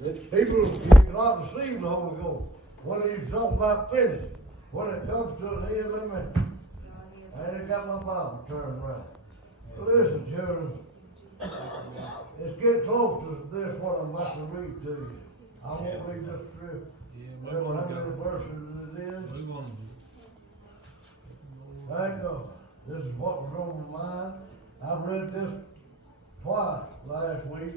that people get not receive the Holy Ghost. When he's talking about finished, when it comes to an end, let me, I ain't got my Bible turned right. Listen, children, it's getting close to this what I'm about to read to you. I won't read this script. Remember how many verses it is? Thank God. This is what was on my mind. I've read this twice last week.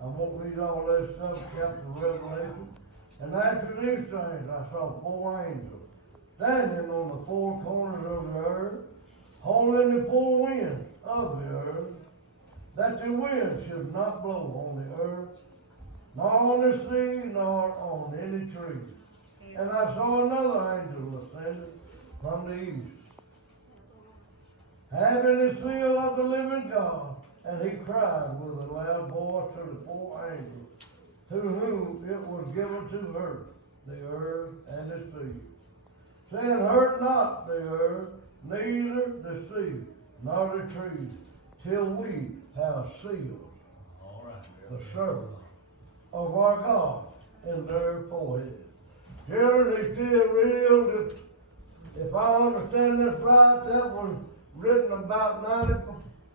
I won't read all this stuff, chapter of Revelation. And after these things, I saw 4 angels standing on the 4 corners of the earth, holding the 4 winds of the earth, that the wind should not blow on the earth, nor on the sea, nor on any tree. And I saw another angel ascending from the east, having the seal of the living God, and he cried with a loud voice to the 4 angels, to whom it was given to hurt the earth and the sea, saying, hurt not the earth, neither the sea, nor the trees, till we have sealed the servants of our God in their forehead. Children, they still real that, if I understand this right, that was written about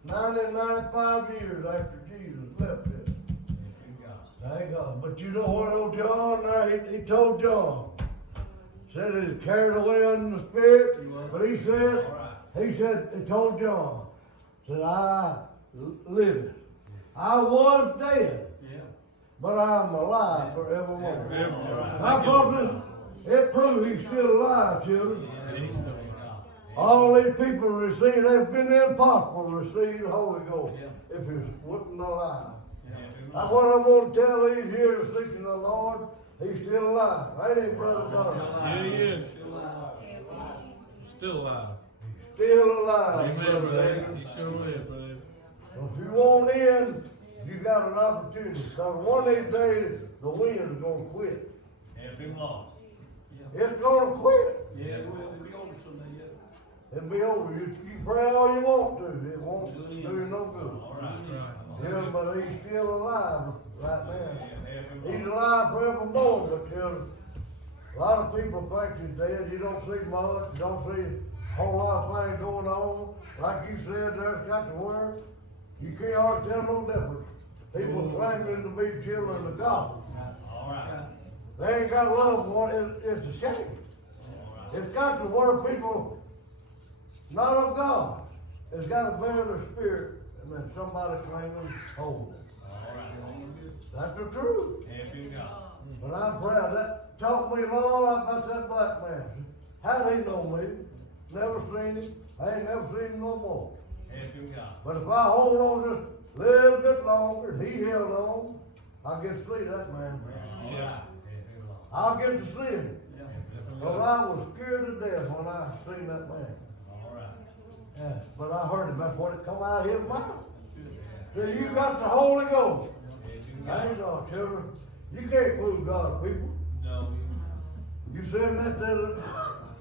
95 years after Jesus left it. Thank God. But you know what old John, he told John, said he was carried away in the spirit, but he told John, said, I live. I was dead, but I'm alive forevermore. I thought it proved he's still alive, children. All these people receive, they've been impossible to receive the Holy Ghost if he wasn't alive. That's what I'm going to tell these here seeking the Lord. He's still alive. Ain't he, Brother John? Yeah, he is. Still alive. Still alive. Amen, brother. He sure is, brother. So if you want in, you got an opportunity. Because one of these days, the wind's going to quit. It's going to quit. It'll be over. You pray all you want to. It won't do you no good. Yeah, but he's still alive right now. He's alive forevermore, but children, a lot of people think he's dead. You don't see much. You don't see a whole lot of things going on. Like you said, there's got the word. You can't hardly tell no difference. People claiming to be children of God. They ain't got love for it. It's a shame. It's got the word people not of God. It's got to bear the spirit, and then somebody claiming holy. That's the truth. But I'm proud. That taught me a lot about that black man. How'd he know me? Never seen him. I ain't never seen him no more. But if I hold on just a little bit longer, he held on, I'll get to see that man. I'll get to see him. Because I was scared to death when I seen that man. Yeah, but I heard him. That's what it come out of his mouth. So you got the Holy Ghost. Ain't no children. You can't fool God, people. No. You said that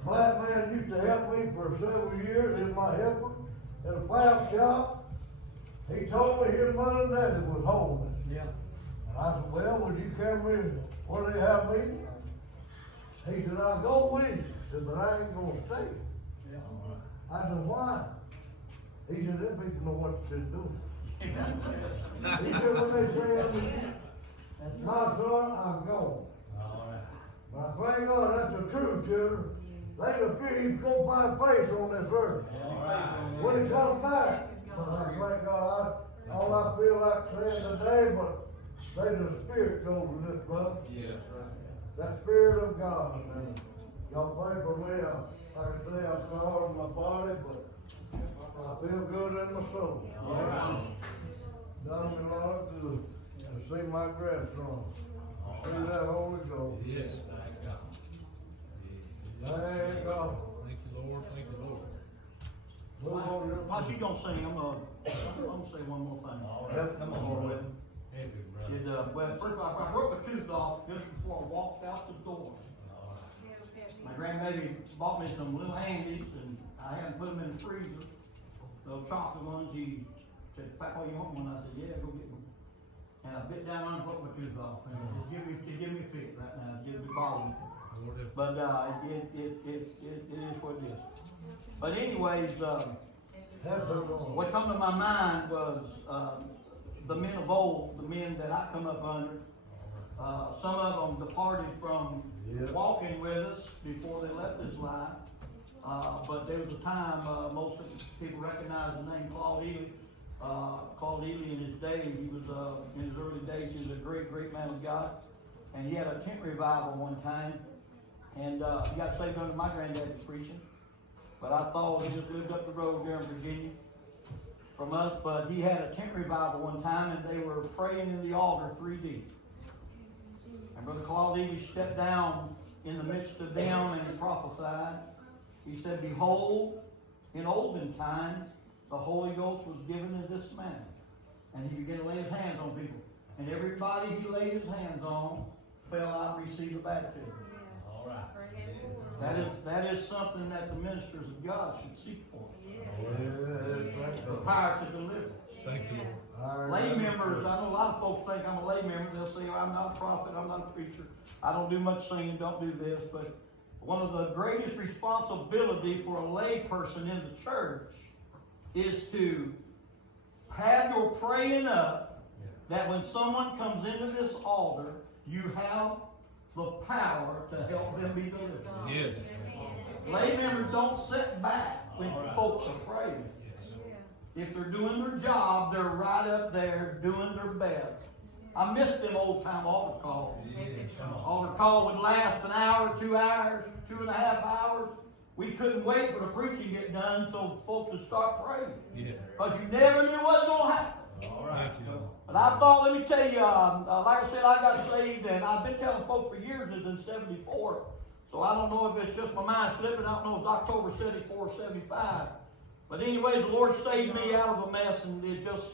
black man used to help me for several years. He's my helper in a fab shop. He told me his mother and daddy was homeless. And I said, well, would you carry me where they have me? He said, I'll go with you. He said, but I ain't going to stay. I said, why? He said, them people know what they're doing. He said, when they say, my son, I'm gone. But I thank God that's the truth, children. They appear he's going to find face on this earth. When he comes back. But I thank God, all I feel like saying today, but say the Spirit goes with this, brother. That Spirit of God, man. Y'all pray for me. Like I say, I'm so hard in my body, but I feel good in my soul. Done me a lot of good to see my grandson. See that Holy Ghost. Yes. Thank God. Thank you, Lord. Thank you, Lord. While she gonna sing, I'm gonna say one more thing. Yep. Come on, with well, first of all, I broke a tooth off just before I walked out the door. My grandbaby bought me some little handies, and I hadn't put them in the freezer. Those chocolate ones. He said, "Papa, you want one?" I said, "Yeah, go get one." And I bit down on and put my shoes off. And it give me a fit right now. It gives me bothering. Lord help. But it is what it is. But anyways, what come to my mind was the men of old, the men that I come up under. Some of them departed from walking with us before they left this life. But there was a time, most of the people recognize the name Claude Ely. Claude Ely in his day, he was, in his early days, he was a great, great man of God. And he had a tent revival one time. And he got saved under my granddad's preaching. But I thought he just lived up the road there in Virginia from us. But he had a tent revival one time, and they were praying in the altar 3 deep. And Brother Claude Ely stepped down in the midst of them and he prophesied. He said, "Behold, in olden times, the Holy Ghost was given in this manner." And he began to lay his hands on people. And everybody he laid his hands on fell out and received the baptism. All right. That is something that the ministers of God should seek for. Yeah. The power to deliver. Thank you, Lord. Lay members, I know a lot of folks think I'm a lay member. They'll say, "I'm not a prophet, I'm not a preacher, I don't do much singing, don't do this." But one of the greatest responsibility for a lay person in the church is to have your praying up, that when someone comes into this altar, you have the power to help them be delivered. Yes. Lay members don't sit back when folks are praying. If they're doing their job, they're right up there doing their best. I miss them old time altar calls. Altar call would last an hour, 2 hours, 2.5 hours. We couldn't wait for the preaching to get done so folks would start praying. Yeah. Because you never knew what was going to happen. All right. Thank you, Lord. But I thought, let me tell you, like I said, I got saved, and I've been telling folks for years it's in 74. So I don't know if it's just my mind slipping. I don't know if it's October 74 or 75. But anyways, the Lord saved me out of a mess, and it just,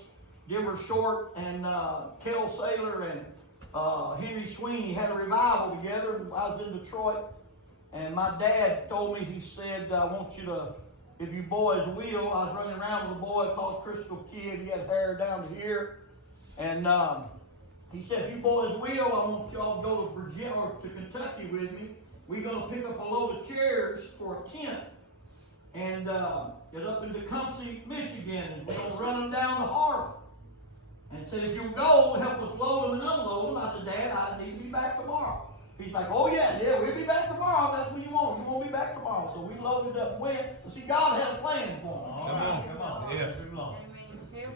Denver Short and Kel Saylor and Henry Sweeney had a revival together. I was in Detroit, and my dad told me, he said, "I want you to, if you boys will," I was running around with a boy called Crystal Kid. He had hair down to here. And he said, "If you boys will, I want y'all to go to Virginia or to Kentucky with me. We're going to pick up a load of chairs for a tent and get up in Tecumseh, Michigan, and we're going to run them down the harbor." And said, "If you'll go, help us load them and unload them." I said, "Dad, I need to be back tomorrow." He's like, "Oh yeah, we'll be back tomorrow. That's when you want. You won't be back tomorrow." So we loaded up and went. But see, God had a plan for me. All right. Come on. Yeah. Too long.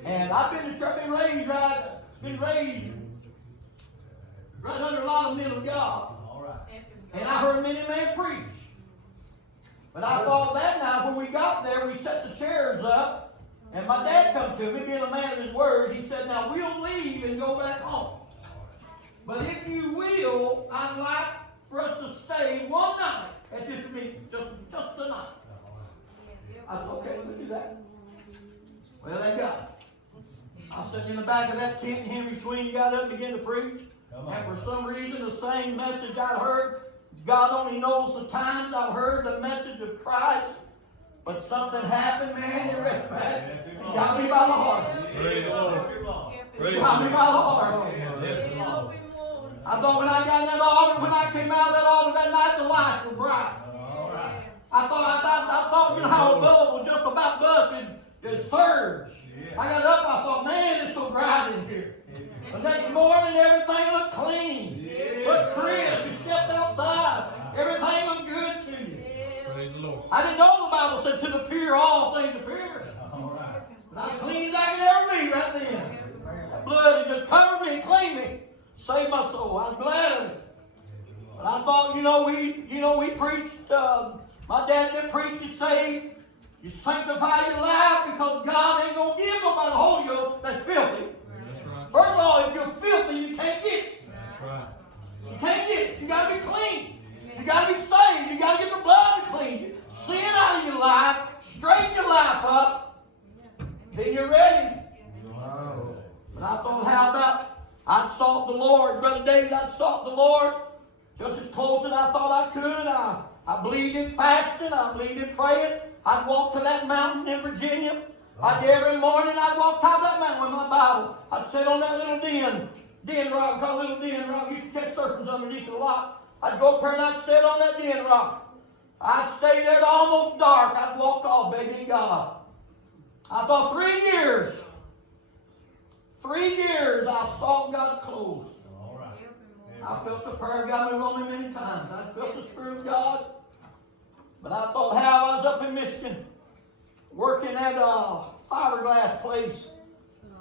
And I've been raised right under a lot of men of God. All right. And I heard many men preach. But I thought that now, when we got there, we set the chairs up, and my dad come to me, being a man of his word, he said, "Now we'll leave and go back home. But if you will, I'd like for us to stay one night at this meeting, just tonight." I said, "Okay, we'll do that." Well, they got it. I was sitting in the back of that tent, and Henry Sweeney got up and began to preach. And for some reason, the same message I'd heard, God only knows the times I've heard the message of Christ. But something happened, man, it got me by the heart. Praise the Lord. Praise Got me the by the Lord. heart. I thought when I got in that altar, when I came out of that altar that night, the lights were bright. All right. I thought, you know how a bulb was just about busted, it surged. I got up, I thought, man, it's so bright in here. The next morning, everything looked clean, looked crisp. You stepped outside, everything looked good to you. Praise the Lord. I didn't know the Bible said to the pure all things appear. All right. But I was clean as I could ever be right then. That blood had just covered me and cleaned me, saved my soul. I was glad of it. But I thought, we preached. My dad did preach. He saved. You sanctify your life because God ain't gonna give nobody the Holy Ghost that's filthy. That's right. First of all, if you're filthy, you can't get it. That's right. You can't get it. You gotta be clean. You gotta be saved. You gotta get the blood to cleanse you. Sin out of your life. Straighten your life up. Then you're ready. Wow. But I thought, how about I'd sought the Lord, Brother David, I'd sought the Lord just as close as I thought I could. I believed in fasting. I believed in praying. I'd walk to that mountain in Virginia. Every morning I'd walk top of that mountain with my Bible. I'd sit on that little den den rock, called a little den rock. Used to catch serpents underneath it a lot. I'd go up there and I'd sit on that den rock. I'd stay there till almost dark. I'd walk off begging God. I thought 3 years. 3 years I sought God close. All right. I felt the prayer of God move on me many times. I felt the Spirit of God. But I thought how I was up in Michigan working at a fiberglass place.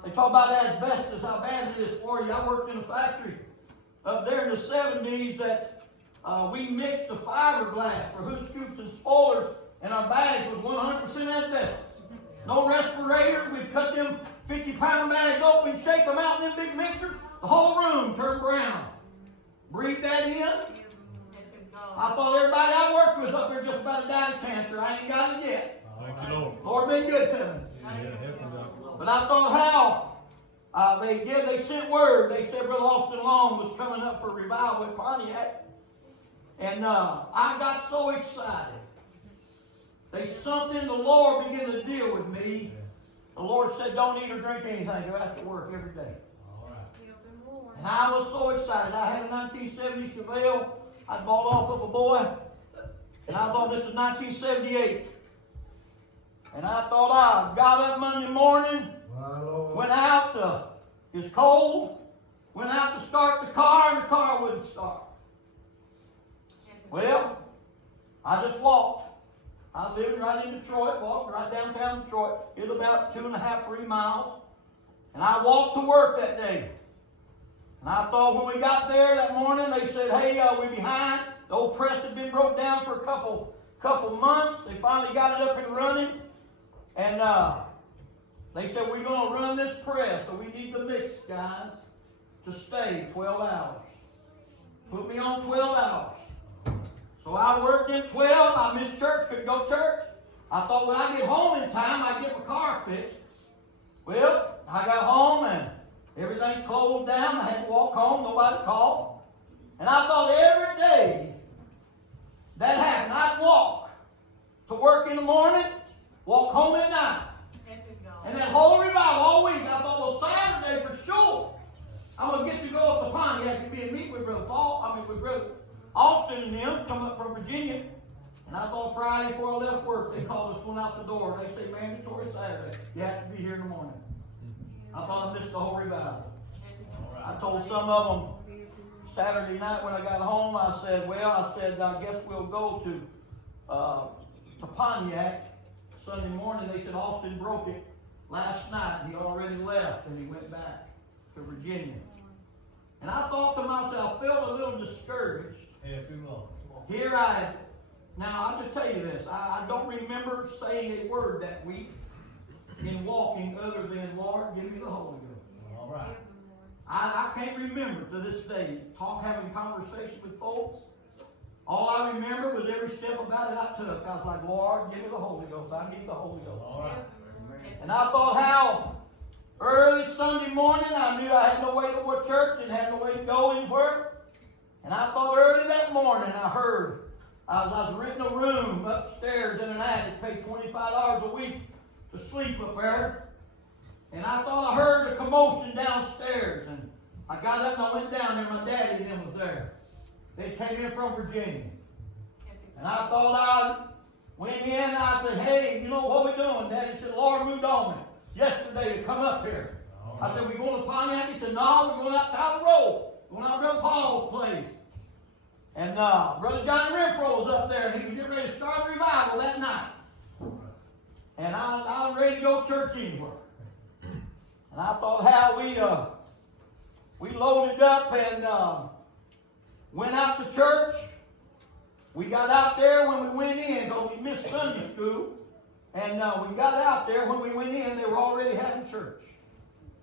They talk about asbestos, how bad it is for you. I worked in a factory up there in the 70s that we mixed the fiberglass for hood scoops and spoilers, and our bags was 100% asbestos. No respirators. We'd cut them 50-pound bags open, shake them out in them big mixers. The whole room turned brown. Breathe that in. I thought everybody I worked with up there just about to die of cancer. I ain't got it yet. Thank you, Lord. Lord been good to me. Yeah, help me, Doctor. But I thought how they sent word. They said Brother Austin Long was coming up for revival in Pontiac. And I got so excited. There's something the Lord began to deal with me. The Lord said, don't eat or drink anything. Go out to work every day. All right. And I was so excited. I had a 1970 Chevelle I bought off of a boy. And I thought this was 1978. And I thought I got up Monday morning, My Lord. went out, it was cold, went out to start the car, and the car wouldn't start. Well, I just walked. I lived right in Detroit, walked right downtown Detroit. It was about 2.5, 3 miles. And I walked to work that day. And I thought when we got there that morning, they said, hey, we're behind. The old press had been broke down for a couple months. They finally got it up and running. And they said, we're going to run this press, so we need the mix, guys, to stay 12 hours. Put me on 12 hours. So I worked in 12. I missed church, couldn't go to church. I thought when I get home in time, I'd get my car fixed. Well, I got home and everything's closed down. I had to walk home. Nobody called. And I thought every day that happened, I'd walk to work in the morning, walk home at night. And that whole revival all week, I thought, well, Saturday for sure, I'm going to get to go up to Pontiac and be and meet with Brother Austin and them, come up from Virginia. And I thought Friday before I left work, they called us one out the door. They say mandatory Saturday. You have to be here in the morning. I thought I missed the whole revival. I told some of them Saturday night when I got home, I said, I guess we'll go to Pontiac Sunday morning. They said Austin broke it last night. He already left and he went back to Virginia. And I thought to myself, I felt a little discouraged. Here now I'll just tell you this, I don't remember saying a word that week in walking other than, Lord, give me the Holy Ghost. All right. I can't remember to this day having conversation with folks. All I remember was every step about it I took. I was like, Lord, give me the Holy Ghost. I need the Holy Ghost. All right. And I thought how early Sunday morning I knew I had no way to go to church and had no way to go anywhere. And I thought early that morning I heard I was renting a room upstairs in an attic, paid $25 a week to sleep up there. And I thought I heard a commotion downstairs. And I got up and I went down there. My daddy and them was there. They came in from Virginia. And I thought I went in and I said, hey, you know what we doing? Daddy said, Lord moved on me yesterday to come up here. I said, we going to Pontiac? He said, no, we're going out to Tower Road. We're going out to Brother Paul's place. And Brother Johnny Renfro was up there, and he was getting ready to start a revival that night. And I was ready to go to church anywhere. And I thought how we loaded up and went out to church. We got out there when we went in, because we missed Sunday school. And we got out there when we went in, they were already having church.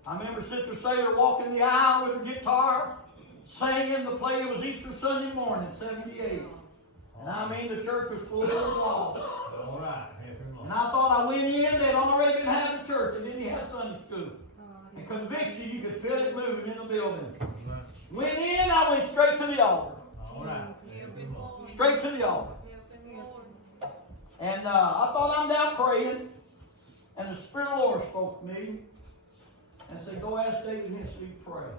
I remember Sister Sailor walking the aisle with her guitar, singing the play. It was Easter Sunday morning, 78. And I mean, the church was full of applause. All right. And I thought I went in, they'd already been having church, and then you had Sunday school. And conviction, you could feel it moving in the building. Went in, I went straight to the altar. All right. Straight to the altar. And I thought I'm down praying, and the Spirit of the Lord spoke to me and said, go ask David Hensley to pray.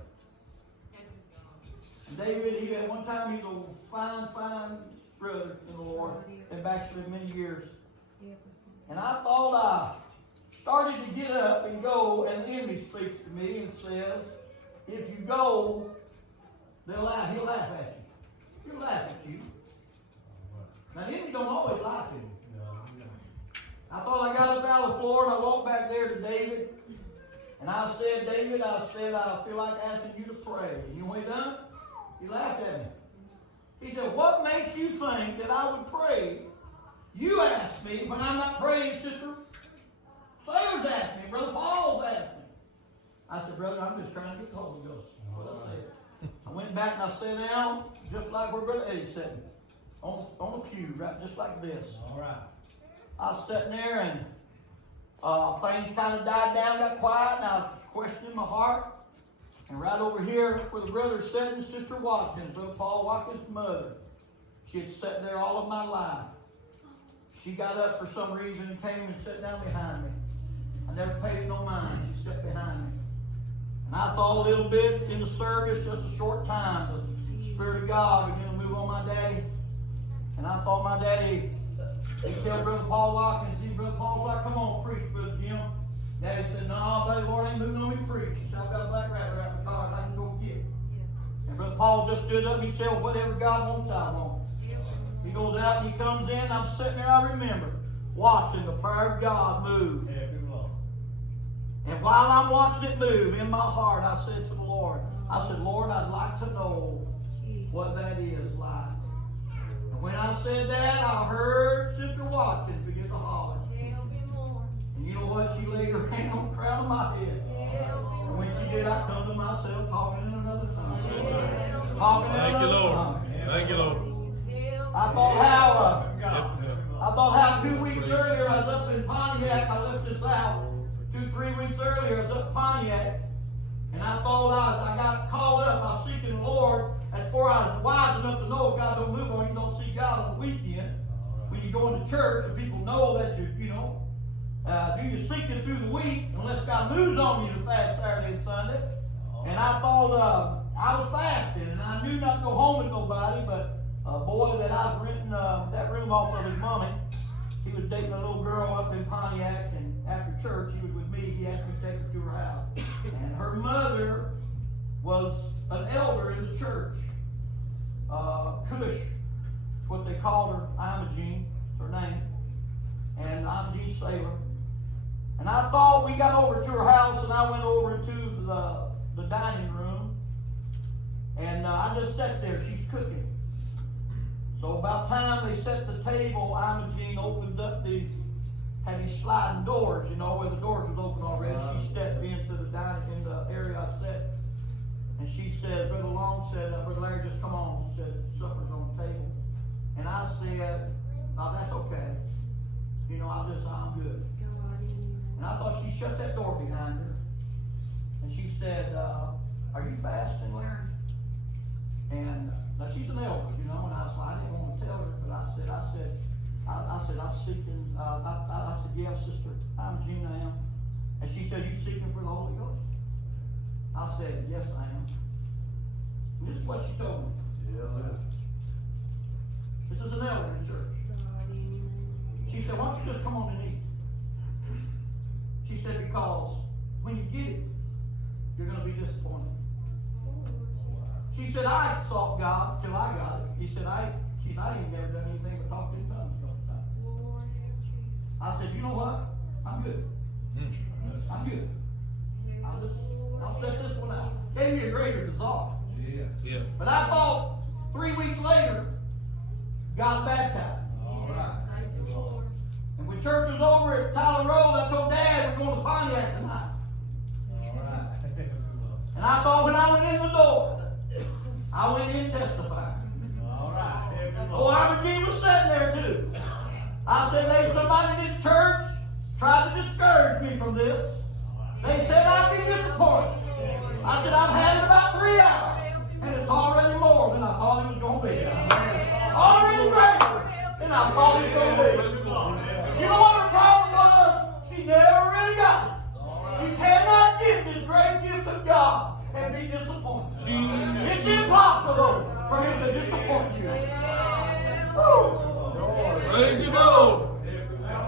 David, he at one time, he's a fine brother in the Lord. Been backslid many years. And I thought I started to get up and go, and the enemy speaks to me and says, if you go, he'll laugh at you. He'll laugh at you. Now, the enemy don't always lie to you. I thought I got up out of the floor and I walked back there to David. And I said, David, I feel like asking you to pray. And you know what he done? He laughed at me. He said, what makes you think that I would pray? You asked me when I'm not praying, Sister Sailor's asked me, Brother Paul's asked me. I said, brother, I'm just trying to get the Holy Ghost. That's what I said. I went back and I sat down, just like where Brother Eddie's sitting, on a pew, right, just like this. All right. I was sitting there and things kind of died down, got quiet, and I was questioning my heart. And right over here where the brother's sitting, Sister Watkins, Brother Paul Watkins' mother. She had sat there all of my life. She got up for some reason and came and sat down behind me. I never paid it no mind. She sat behind me. And I thought a little bit in the service, just a short time, the Spirit of God began to move on my daddy. And I thought my daddy, he tell Brother Paul Watkins, see, Brother Paul's like, come on, preach, Brother Jim. Daddy said, no, buddy, Lord ain't moving on me to preach. He said, I've got a black rabbit out in the car, I can go get it. And Brother Paul just stood up, he said, well, whatever God wants, I want. He goes out and he comes in, I'm sitting there, I remember, watching the power of God move. And while I'm watching it move, in my heart, I said to the Lord, I said, Lord, I'd like to know what that is like. And when I said that, I heard Sister Watkins begin to holler. And you know what? She laid her hand on the crown of my head. And when she did, I come to myself talking in another tongue. Thank you, Lord. Thank you, Lord. I thought how 2 weeks earlier I was up in Pontiac. I left this out 2-3 weeks earlier. I was up in Pontiac, and I thought I got called up. I was seeking the Lord. As far as I was wise enough to know if God don't move on, you don't see God on the weekend. When you go into church, and people know that do you seek Him through the week unless God moves on you to fast Saturday and Sunday. And I thought I was fasting, and I knew not to go home with nobody, but a boy that I was renting that room off of his mommy, he was dating a little girl up in Pontiac, and after church, he was with me. He asked me to take her to her house. And her mother was an elder in the church. Cush, what they called her, Imogene, her name. And Imogene Sailor. And I thought we got over to her house, and I went over into the dining room. And I just sat there. She's cooking. So about time they set the table, Imogene opened up these sliding doors, where the doors was open already. She stepped into the area I sat. And she said, Brother Long said, Brother Larry, just come on. He said, supper's on the table. And I said, no, that's okay. I'm good. And I thought she shut that door behind her. And she said, are you fasting, Larry? And now she's an elder, and I didn't want to tell her, but I said, I'm seeking, I said, yeah, Sister, I'm Gina, I am. And she said, you seeking for the Holy Ghost? I said, yes, I am. And this is what she told me. Yeah. This is an elder in church. She said, why don't you just come on and eat? She said, because when you get it, you're going to be disappointed. She said, I sought God till I got it. He said, I ain't never done anything but talk in tongues all the time. I said, you know what? I'm good. I'm good. I'll set this one out. Gave me a greater desire. Yeah. But I thought 3 weeks later, got baptized. All right. And when church was over at Tyler Road, I told Dad we're going to Pontiac tonight. All right. And I thought when I went in the door, I went in testifying. All right. Oh, Imogene was sitting there too. I said, there's somebody in this church tried to discourage me from this. They said I'd be disappointed. I said, I've had it about 3 hours. And it's already more than I thought it was going to be. Already greater than I thought it was going to be. You know what her problem was? She never really got it. You cannot get this great gift of God and be disappointed. It's impossible. to disappoint you. Woo! Praise you, Lord.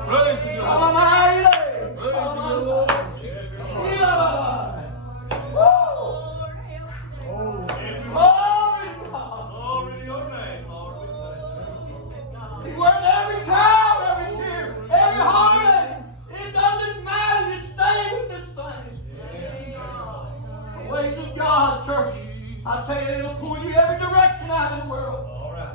Praise you, Lord. Almighty. Praise you, Lord. Glory to God. Glory to your name, Lord. He's worth every trial, every tear, every heartache. It doesn't matter. You stay with this thing. The ways of God, church. I tell you, it'll pull you every direction out in the world. All right.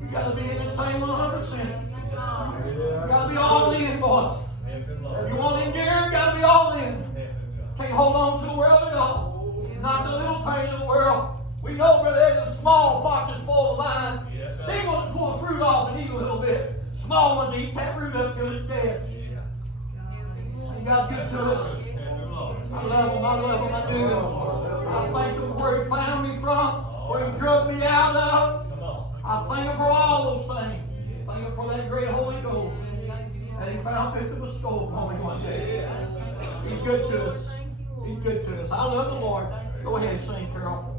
You got to be in this thing 100%. You got to be all in, boys. If you want to endure, you got to be all in. Can't hold on to the world at all. Not the little things of the world. We know, brother, there's a small fox that spoil the vine. Yes, sir. Big ones pull the fruit off and eat a little bit. Small ones eat that fruit up till it's dead. And God good to us. I love him, I love him, I do. I thank him for where he found me from, where he drug me out of. I thank him for all those things. Thank him for that great Holy Ghost that he found fit to bestow upon me one day. He's good to us. He's good to us. I love the Lord. Go ahead and sing, Carol.